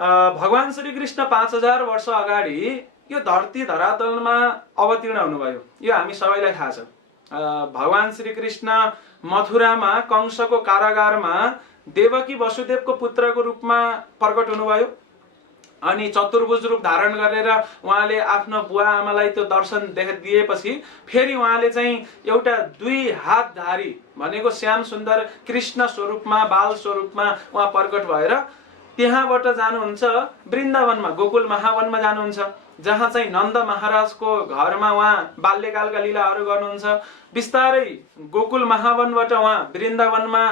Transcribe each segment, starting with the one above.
भगवान श्री कृष्ण 5000 वर्ष अगाडि यो धरती धरातलमा अवतीर्ण हुनुभयो, यो हामी सबैलाई थाहा छ। भगवान श्री कृष्ण मथुरामा कंसको कारागारमा देवकी वसुदेवको पुत्रको रूपमा प्रकट हुनुभयो। अनि चतुर्भुज रूप धारण गरेर उहाँले आफ्नो बुवा आमालाई त्यो दर्शन दिएपछि फेरि उहाँले चाहिँ एउटा 2 हातधारी भनेको श्याम सुन्दर कृष्ण स्वरूपमा बाल स्वरूपमा उहाँ प्रकट भएर त्यहाँबाट जानुहुन्छ वृन्दावनमा, गोकुल महावनमा जानुहुन्छ, जहाँ चाहिँ नन्द महाराजको घरमा उहाँ बाल्यकालका लीलाहरू गर्नुहुन्छ। बिस्तारै गोकुल महावनबाट उहाँ वृन्दावनमा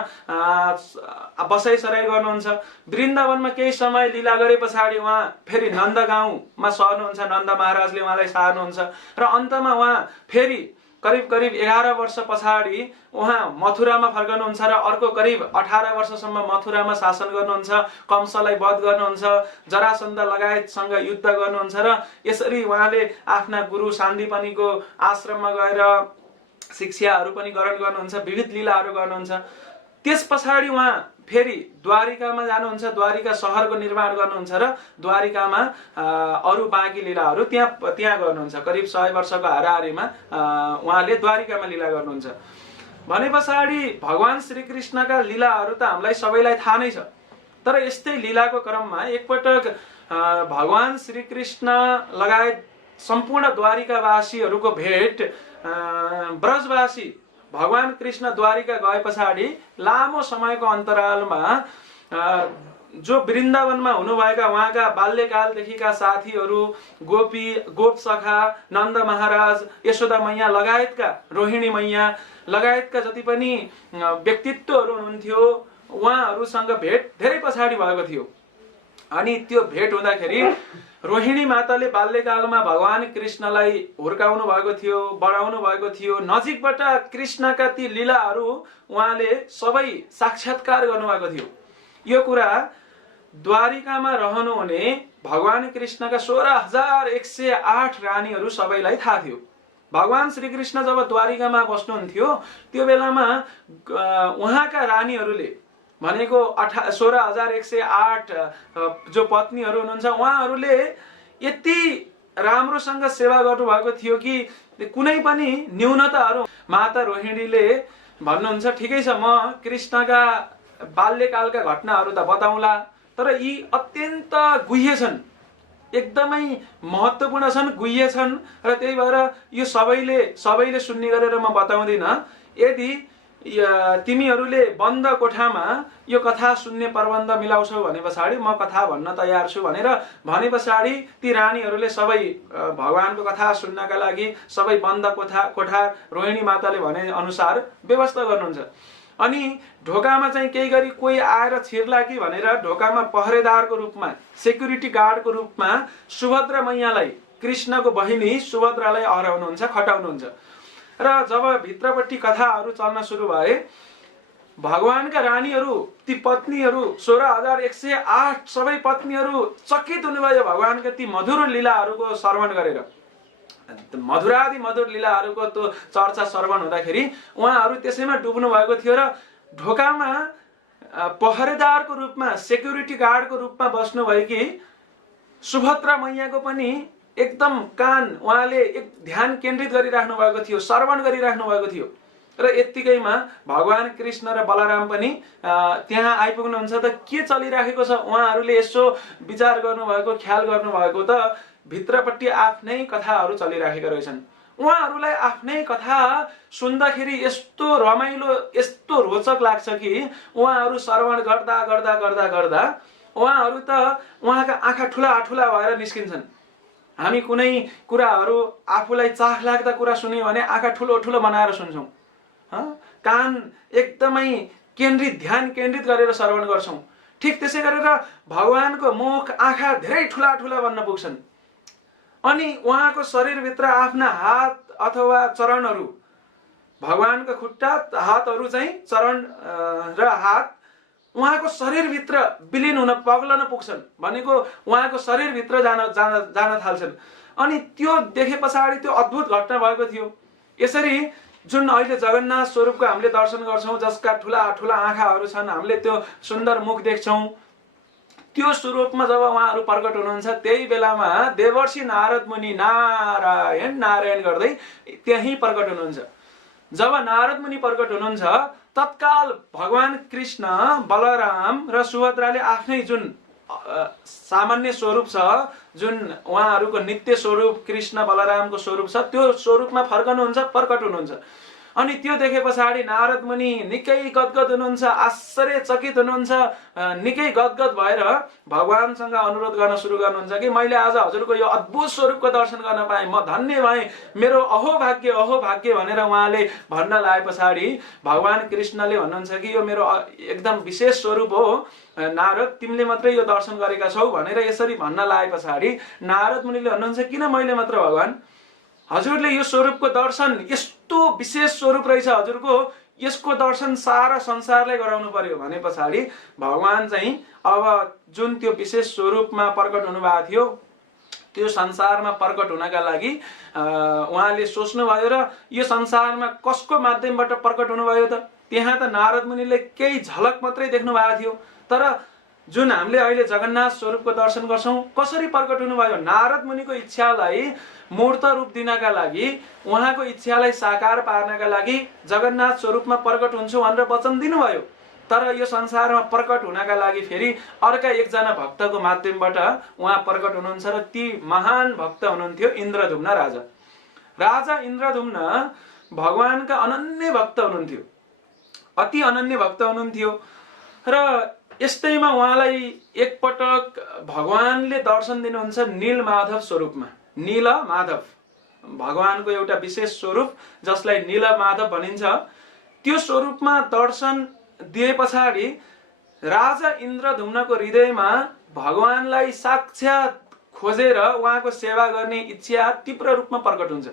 बसाइसराई गर्नुहुन्छ। वृन्दावनमा केही समय लीला गरे पछाडि उहाँ फेरि नन्द गाउँमा सर्नुहुन्छ, नन्द महाराजले उहाँलाई सार्नुहुन्छ र अन्तमा उहाँ फेरि करिब 11 वर्ष पछाडि उहाँ मथुरामा फर्कनुहुन्छ र अर्को करिब 18 वर्षसम्म मथुरामा शासन गर्नुहुन्छ, कंसलाई वध गर्नुहुन्छ, जरासन्ध लगायतसँग युद्ध गर्नुहुन्छ र यसरी उहाँले आफ्ना गुरु सान्दीपनीको आश्रममा गएर शिक्षाहरू पनि ग्रहण गर्नुहुन्छ, विविध लीलाहरू गर्नुहुन्छ। त्यस पछाडि उहाँ फेरि द्वारिकामा जानुहुन्छ, द्वारिका शहरको निर्माण गर्नुहुन्छ र द्वारिकामा अरू बाँकी लीलाहरू त्यहाँ गर्नुहुन्छ। करिब 100 वर्षको हाराहारीमा उहाँले द्वारिकामा लीला गर्नुहुन्छ। भने पछाडि भगवान श्री कृष्णका लीलाहरू त हामीलाई सबैलाई थाहा नै छ, तर यस्तै लीलाको क्रममा एकपटक भगवान श्री कृष्ण लगायत सम्पूर्ण द्वारिकावासीहरूको भेट ब्रजवासी भगवान कृष्ण द्वारिका गए पछाडि लामो समयको अन्तरालमा जो वृन्दावनमा हुनुभएका उहाँका बाल्यकालदेखिका साथीहरू, गोप सखा, नन्द महाराज, यशोदा मैया लगायतका, रोहिणी मैया लगायतका जति पनि व्यक्तित्वहरू हुनुहुन्थ्यो उहाँहरूसँग भेट धेरै पछाडि भएको थियो। अनि त्यो भेट हुँदाखेरि रोहिणी माताले बाल्यकालमा भगवान कृष्णलाई हुर्काउनु भएको थियो, बढाउनु भएको थियो। नजिकबाट कृष्णका ती लीलाहरू उहाँले सबै साक्षात्कार गर्नुभएको थियो। यो कुरा द्वारिकामा रहनुहुने भगवान कृष्णका 16,108 रानीहरू सबैलाई थाहा थियो। भगवान श्री कृष्ण जब द्वारिकामा बस्नुहुन्थ्यो त्यो बेलामा उहाँका रानीहरूले भनेको 16,108 जो पत्नीहरू हुनुहुन्छ उहाँहरूले यति राम्रोसँग सेवा गर्नुभएको थियो कि कुनै पनि न्यूनताहरू माता रोहिणीले भन्नुहुन्छ, ठिकै छ म कृष्णका बाल्यकालका घटनाहरू त बताउँला, तर यी अत्यन्त गुह्य छन्, एकदमै महत्त्वपूर्ण छन्, गुह्य छन् र त्यही भएर यो सबैले सुन्ने गरेर म बताउँदिन। यदि तिमीहरूले बन्द कोठामा यो कथा सुन्ने प्रबन्ध मिलाउँछौ भने पछाडि म कथा भन्न तयार छु भने पछाडि ती रानीहरूले सबै भगवानको कथा सुन्नका लागि सबै बन्द कोठा रोहिणी माताले भने अनुसार व्यवस्था गर्नुहुन्छ। अनि ढोकामा चाहिँ केही गरी कोही आएर छिर्ला कि भनेर ढोकामा पहरेदारको रूपमा, सेक्युरिटी गार्डको रूपमा सुभद्रा मैयालाई, कृष्णको बहिनी सुभद्रालाई अहराउनुहुन्छ, खटाउनुहुन्छ। र जब भित्रपट्टि कथाहरू चल्न सुरु भए भगवानका रानीहरू, ती पत्नीहरू 16,108 सबै पत्नीहरू चकित हुनुभयो भगवानका ती मधुर लीलाहरूको श्रवण गरेर। मधुरादि मधुर लीलाहरूको त्यो चर्चा श्रवण हुँदाखेरि उहाँहरू त्यसैमा डुब्नु भएको थियो र ढोकामा पहरेदारको रूपमा, सेक्युरिटी गार्डको रूपमा बस्नुभएकी सुभद्रा मैयाको पनि एकदम कान उहाँले एक ध्यान केन्द्रित गरिराख्नु भएको थियो, श्रवण गरिराख्नु भएको थियो। र यत्तिकैमा भगवान कृष्ण र बलराम पनि त्यहाँ आइपुग्नुहुन्छ। त के चलिराखेको छ उहाँहरूले यसो विचार गर्नुभएको, ख्याल गर्नुभएको त भित्रपट्टि आफ्नै कथाहरू चलिराखेका रहेछन्। उहाँहरूलाई आफ्नै कथा सुन्दाखेरि यस्तो रमाइलो, यस्तो रोचक लाग्छ कि उहाँहरू श्रवण गर्दा गर्दा गर्दा गर्दा उहाँहरू त उहाँका आँखा ठुला ठुला भएर निस्किन्छन्। हामी कुनै कुराहरू आफूलाई चाख लाग्दा कुरा सुन्यौँ भने आँखा ठुलो ठुलो बनाएर सुन्छौँ, कान एकदमै केन्द्रित, ध्यान केन्द्रित गरेर श्रवण गर्छौँ। ठिक त्यसै गरेर भगवानको मुख, आँखा धेरै ठुला ठुला बन्न पुग्छन्। अनि उहाँको शरीरभित्र आफ्ना हात अथवा चरणहरू, भगवानको खुट्टा, हातहरू चाहिँ चरण र हात उहाँको शरीरभित्र विलिन हुन, पग्लन पुग्छन्, भनेको उहाँको शरीरभित्र जान थाल्छन्। अनि त्यो देखे पछाडि त्यो अद्भुत घटना भएको थियो। यसरी जुन अहिले जगन्नाथ स्वरूपको हामीले दर्शन गर्छौँ, जसका ठुला ठुला आँखाहरू छन्, हामीले त्यो सुन्दर मुख देख्छौँ, त्यो स्वरूपमा जब उहाँहरू प्रकट हुनुहुन्छ त्यही बेलामा देवर्षि नारद मुनि नारायण नारायण गर्दै त्यहीँ प्रकट हुनुहुन्छ। जब नारद मुनि प्रकट हुनुहुन्छ तत्काल भगवान कृष्ण बलराम र सुभद्राले आफ्नै जुन सामान्य स्वरूप छ, जुन उहाँहरूको नित्य स्वरूप कृष्ण बलरामको स्वरूप छ, त्यो स्वरूपमा फर्कनुहुन्छ, प्रकट हुनुहुन्छ। अनि त्यो देखे पछाडि नारद मुनि निकै गदगद हुनुहुन्छ, आश्चर्यचकित हुनुहुन्छ, निकै गदगद भएर भगवानसँग अनुरोध गर्न सुरु गर्नुहुन्छ कि मैले आज हजुरको यो अद्भुत स्वरूपको दर्शन गर्न पाएँ, म धन्य भएँ, मेरो अहो भाग्य भनेर उहाँले भन्न लाए पछाडि भगवान कृष्णले भन्नुहुन्छ कि यो मेरो एकदम विशेष स्वरूप हो नारद, तिमीले मात्रै यो दर्शन गरेका छौ भनेर यसरी भन्न लाए पछाडि नारद मुनिले भन्नुहुन्छ किन मैले मात्र भगवान, हजुरले यो स्वरूपको दर्शन, यस्तो विशेष स्वरूप रहेछ हजुरको, यसको दर्शन सारा संसारले गराउनु पर्यो भने पछाडि भगवान चाहिँ अब जुन त्यो विशेष स्वरूपमा प्रकट हुनुभएको थियो त्यो संसारमा प्रकट हुनका लागि उहाँले सोच्नुभयो र यो संसारमा कसको माध्यमबाट प्रकट हुनुभयो त? त्यहाँ त नारद मुनिले केही झलक मात्रै देख्नु भएको थियो, तर जुन हामीले अहिले जगन्नाथ स्वरूपको दर्शन गर्छौं कसरी प्रकट हुनुभयो? नारद मुनिको इच्छालाई मूर्त रूप दिनका लागि, उहाँको इच्छालाई साकार पार्नका लागि जगन्नाथ स्वरूपमा प्रकट हुन्छु भनेर वचन दिनुभयो। तर यो संसारमा प्रकट हुनका लागि फेरि अर्का एकजना भक्तको माध्यमबाट उहाँ प्रकट हुनुहुन्छ र ती महान भक्त हुनुहुन्थ्यो इन्द्रदुम्न राजा। राजा इन्द्रदुम्न भगवानका अनन्य भक्त हुनुहुन्थ्यो, अति अनन्य भक्त हुनुहुन्थ्यो र यस्तैमा उहाँलाई एकपटक भगवानले दर्शन दिनुहुन्छ नीलमाधव स्वरूपमा। नीलमाधव भगवानको एउटा विशेष स्वरूप जसलाई नीलमाधव भनिन्छ, त्यो स्वरूपमा दर्शन दिए पछाडि राजा इन्द्रदुम्नको हृदयमा भगवानलाई साक्षात खोजेर उहाँको सेवा गर्ने इच्छा तीव्र रूपमा प्रकट हुन्छ।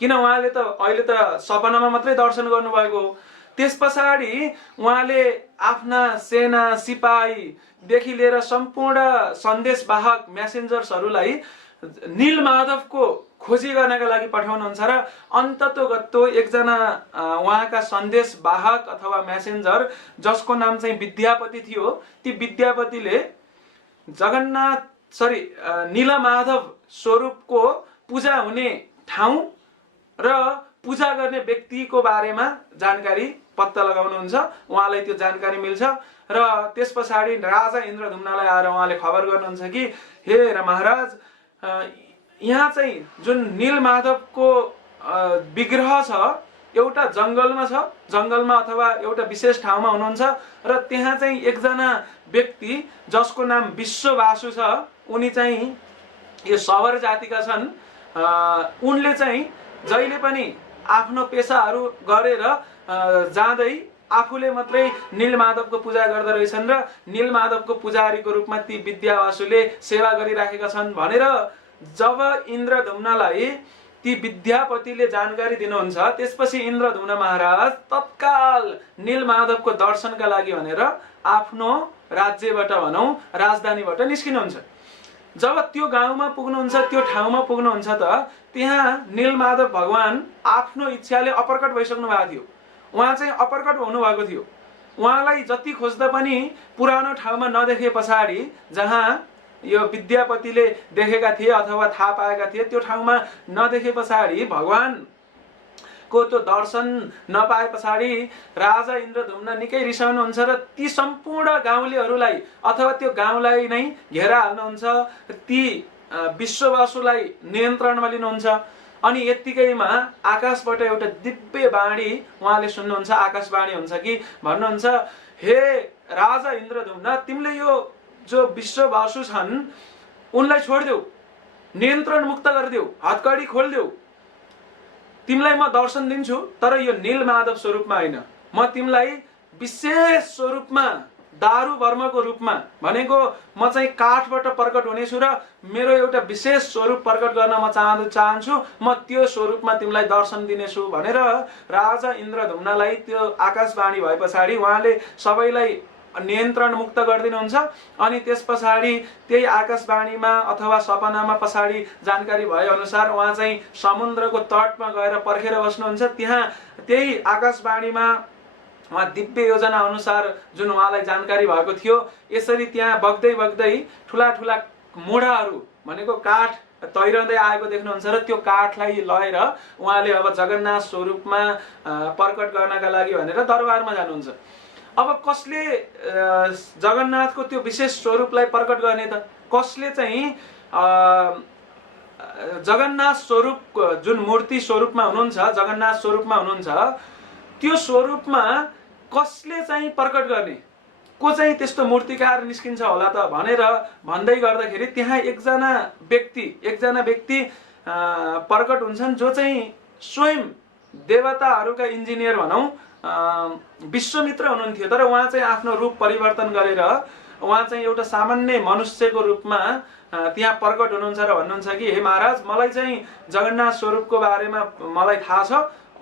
किन उहाँले त अहिले त सपनामा मात्रै दर्शन गर्नुभएको हो। त्यस पछाडि उहाँले आफ्ना सेना सिपाहीदेखि लिएर सम्पूर्ण सन्देशवाहक मेसेन्जर्सहरूलाई नीलमाधवको खोजी गर्नका लागि पठाउनुहुन्छ र अन्ततोगत्तो एकजना उहाँका सन्देशवाहक अथवा मेसेन्जर जसको नाम चाहिँ विद्यापति थियो, ती विद्यापतिले नीलमाधव स्वरूपको पूजा हुने ठाउँ र पूजा गर्ने व्यक्तिको बारेमा जानकारी पत्ता लगाउनुहुन्छ। उहाँलाई त्यो जानकारी मिल्छ र त्यस पछाडि राजा इन्द्रदुम्नलाई आएर उहाँले खबर गर्नुहुन्छ कि हे महाराज, यहाँ चाहिँ जुन नीलमाधवको विग्रह छ एउटा जंगलमा छ, जंगलमा अथवा एउटा विशेष ठाउँमा हुनुहुन्छ र त्यहाँ चाहिँ एकजना व्यक्ति जसको नाम विश्ववासु छ, उनी चाहिँ यो सवर जातिका छन्। उनले चाहिँ जहिले पनि आफ्नो पेशाहरू गरेर जाँदै आफूले मात्रै नीलमाधवको पूजा गर्दै रहेछन् र नीलमाधवको पुजारीको रूपमा ती विद्यावासुले सेवा गरिराखेका छन् भनेर जब इन्द्रदुम्नलाई ती विद्यापतिले जानकारी दिनुहुन्छ, त्यसपछि इन्द्रदुम्न महाराज तत्काल नीलमाधवको दर्शनका लागि भनेर आफ्नो राज्यबाट भनौं राजधानीबाट निस्किनुहुन्छ। जब त्यो गाउँमा पुग्नुहुन्छ, त्यो ठाउँमा पुग्नुहुन्छ त त्यहाँ नीलमाधव भगवान आफ्नो इच्छाले अप्रकट भइसक्नु भएको थियो। उहाँ चाहिँ अप्रकट हुनु भएको थियो। उहाँलाई जति खोज्दा पनि पुरानो ठाउँमा नदेखे पछाडि जहाँ यो विद्यापतिले देखेका थिए अथवा थाहा पाएका थिए त्यो ठाउँमा नदेखे पछाडि भगवानको त्यो दर्शन नपाए पछाडि राजा इन्द्रदुम्न निकै रिसाउनुहुन्छ र ती सम्पूर्ण गाउँलेहरूलाई अथवा त्यो गाउँलाई नै घेरा हाल्नुहुन्छ, ती विश्ववासुलाई नियन्त्रणमा लिनुहुन्छ। अनि यतिकैमा आकाशबाट एउटा दिव्य वाणी उहाँले सुन्नुहुन्छ। आकाशवाणी हुन्छ कि भन्नुहुन्छ, हे राजा इन्द्रदुम्न, तिमीले यो जो विश्ववासु छन् उनलाई छोडिदेऊ, नियन्त्रण मुक्त गरिदेऊ, हतकडी खोलिदेऊ। तिमीलाई म दर्शन दिन्छु, तर यो नीलमाधव स्वरूपमा होइन। म तिमीलाई विशेष स्वरूपमा दारू वर्मको रूपमा भनेको म चाहिँ काठबाट प्रकट हुनेछु र मेरो एउटा विशेष स्वरूप प्रकट गर्न म चाहन्छु, म त्यो स्वरूपमा तिमीलाई दर्शन दिनेछु भनेर राजा इन्द्रदुम्नलाई त्यो आकाशवाणी भए पछाडि उहाँले सबैलाई नियन्त्रण मुक्त गरिदिनुहुन्छ। अनि त्यस पछाडि त्यही आकाशवाणीमा अथवा सपनामा पछाडि जानकारी भए अनुसार उहाँ चाहिँ समुद्रको तटमा गएर पर्खेर बस्नुहुन्छ। त्यहाँ त्यही आकाशवाणीमा उहाँ दिव्य योजना अनुसार जुन उहाँलाई जानकारी भएको थियो, यसरी त्यहाँ बग्दै बग्दै ठुला ठुला मुढाहरू भनेको काठ तैरँदै आएको देख्नुहुन्छ र त्यो काठलाई लगेर उहाँले अब जगन्नाथ स्वरूपमा प्रकट गर्नका लागि भनेर दरबारमा जानुहुन्छ। अब कसले जगन्नाथको त्यो विशेष स्वरूपलाई प्रकट गर्ने त? कसले चाहिँ जगन्नाथ स्वरूप जुन मूर्ति स्वरूपमा हुनुहुन्छ, जगन्नाथ स्वरूपमा हुनुहुन्छ, त्यो स्वरूपमा कसले चाहिँ प्रकट गर्ने? को चाहिँ त्यस्तो मूर्तिकार निस्किन्छ होला त भनेर भन्दै गर्दाखेरि त्यहाँ एकजना व्यक्ति प्रकट हुन्छन्, जो चाहिँ स्वयं देवताहरूका इन्जिनियर भनौँ विश्वामित्र हुनुहुन्थ्यो। तर उहाँ चाहिँ आफ्नो रूप परिवर्तन गरेर उहाँ चाहिँ एउटा सामान्य मनुष्यको रूपमा त्यहाँ प्रकट हुनुहुन्छ र भन्नुहुन्छ कि हे महाराज, मलाई चाहिँ जगन्नाथ स्वरूपको बारेमा मलाई थाहा छ,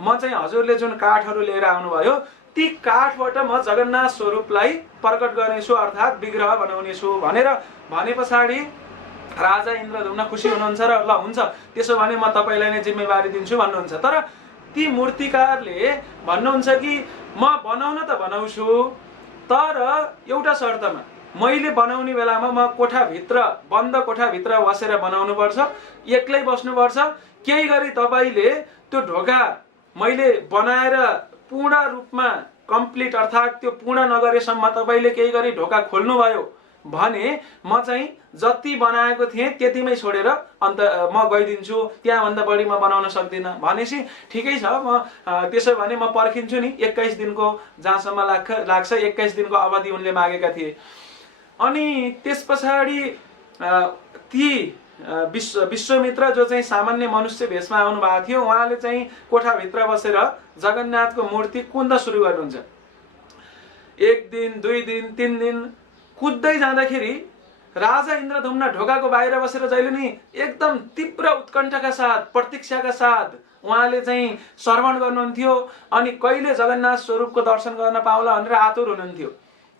म चाहिँ हजुरले जुन काठहरू लिएर आउनुभयो ती काठबाट म जगन्नाथ स्वरूपलाई प्रकट गर्नेछु, अर्थात् विग्रह बनाउनेछु भनेर भने पछाडि राजा इन्द्रदुम्न खुसी हुनुहुन्छ र ल हुन्छ त्यसो भने म तपाईँलाई नै जिम्मेवारी दिन्छु भन्नुहुन्छ। तर ती मूर्तिकारले भन्नुहुन्छ कि म बनाउन त बनाउँछु, तर एउटा शर्तमा, मैले बनाउने बेलामा म कोठाभित्र बन्द कोठाभित्र बसेर बनाउनु पर्छ, एक्लै बस्नुपर्छ। केही गरी तपाईँले त्यो ढोका मैले बनाएर पूर्ण रूपमा कम्प्लिट अर्थात् त्यो पूर्ण नगरेसम्म तपाईँले केही गरी ढोका खोल्नुभयो भने म चाहिँ जति बनाएको थिएँ त्यतिमै छोडेर अन्त म गइदिन्छु, त्यहाँभन्दा बढी म बनाउन सक्दिनँ। भनेपछि ठिकै छ, म त्यसो भने म पर्खिन्छु नि, 21 दिनको जहाँसम्म लाग्छ 21 दिनको अवधि उनले मागेका थिए। अनि त्यस पछाडि ती विश्वामित्र जो चाहिँ सामान्य मनुष्य भेषमा आउनु भएको थियो, उहाँले चाहिँ कोठाभित्र बसेर जगन्नाथको मूर्ति कुद्न सुरु गर्नुहुन्छ। 1 दिन 2 दिन 3 दिन कुद्दै जाँदाखेरि राजा इन्द्रदुम्न ढोकाको बाहिर बसेर जहिले नि एकदम तीव्र उत्कण्ठाका साथ, प्रतीक्षाका साथ उहाँले चाहिँ श्रवण गर्नुहुन्थ्यो अनि कहिले जगन्नाथ स्वरूपको दर्शन गर्न पाउला भनेर आतुर हुनुहुन्थ्यो।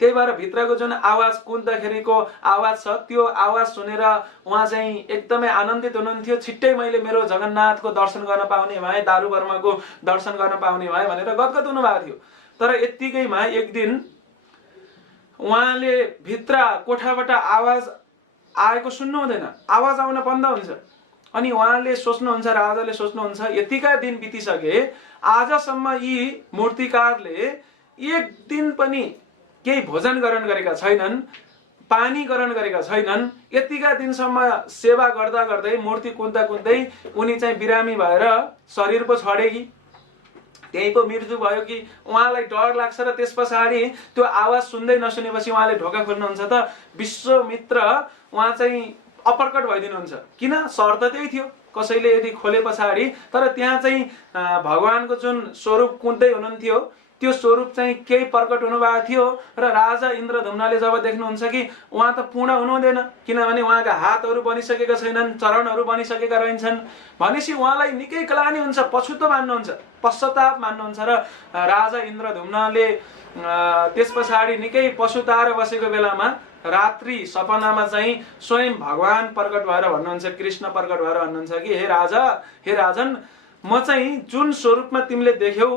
त्यही भएर भित्रको जुन आवाज कुद्दाखेरिको आवाज छ त्यो आवाज सुनेर उहाँ चाहिँ एकदमै आनन्दित हुनुहुन्थ्यो। छिट्टै मैले मेरो जगन्नाथको दर्शन गर्न पाउने भए, दारु वर्माको दर्शन गर्न पाउने भए भनेर गदगद हुनुभएको थियो। तर यत्तिकैमा एक दिन उहाँले भित्र कोठाबाट आवाज आएको सुन्नु हुँदैन, आवाज आउन बन्द हुन्छ। अनि उहाँले सोच्नुहुन्छ, राजाले सोच्नुहुन्छ, यतिका दिन बितिसके, आजसम्म यी मूर्तिकारले एक दिन पनि केही भोजन ग्रहण गरेका छैनन्, पानी ग्रहण गरेका छैनन्। यतिका दिनसम्म सेवा गर्दा गर्दै मूर्ति कुद्दा कुद्दै उनी चाहिँ बिरामी भएर शरीर पो छडे कि त्यही पो मृत्यु भयो कि उहाँलाई डर लाग्छ र त्यस पछाडि त्यो आवाज सुन्दै नसुनेपछि उहाँले ढोका खोल्नुहुन्छ त विश्वामित्र उहाँ चाहिँ अप्रकट भइदिनुहुन्छ। किन? शर्त त्यही थियो, कसैले यदि खोले पछाडि, तर त्यहाँ चाहिँ भगवानको जुन स्वरूप कुद्दै हुनुहुन्थ्यो त्यो स्वरूप चाहिँ केही प्रकट हुनुभएको थियो र राजा इन्द्रदुम्नले जब देख्नुहुन्छ कि उहाँ त पूर्ण हुनुहुँदैन, किनभने उहाँका हातहरू बनिसकेका छैनन्, चरणहरू बनिसकेका रहन्छन्, भनेपछि उहाँलाई निकै ग्लानि हुन्छ, पछुतो मान्नुहुन्छ, पश्चाताप मान्नुहुन्छ। र राजा इन्द्रदुम्नले त्यस पछाडि निकै पछुताएर बसेको बेलामा रात्रि सपनामा चाहिँ स्वयं भगवान प्रकट भएर भन्नुहुन्छ, कृष्ण प्रकट भएर भन्नुहुन्छ कि हे राजा, हे राजन, म चाहिँ जुन स्वरूपमा तिमीले देख्यौ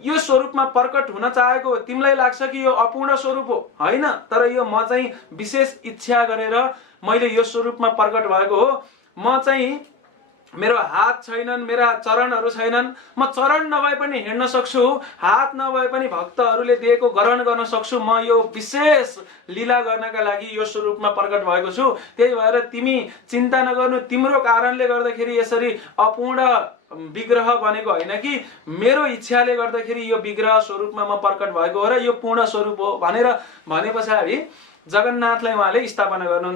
यो स्वरूपमा प्रकट हुन चाहेको तिमीलाई लाग्छ कि यो अपूर्ण स्वरूप हो, होइन, तर यो म चाहिँ विशेष इच्छा गरेर मैले यो स्वरूपमा प्रकट भएको हो। म चाहिँ मेरो हात छैनन्, मेरा चरणहरू छैनन्, म चरण नभए पनि हिँड्न सक्छु, हात नभए पनि भक्तहरूले दिएको ग्रहण गर्न सक्छु। म यो विशेष लीला गर्नका लागि यो स्वरूपमा प्रकट भएको छु। त्यही भएर तिमी चिन्ता नगर्नु, तिम्रो कारणले गर्दाखेरि यसरी अपूर्ण विग्रह बनेको होइन कि मेरो इच्छाले गर्दाखेरि यो विग्रह स्वरूपमा म प्रकट भएको हो र यो पूर्ण स्वरूप हो भनेर भने पछाडि जगन्नाथलाई उहाँले स्थापना गर्नुहुन्छ।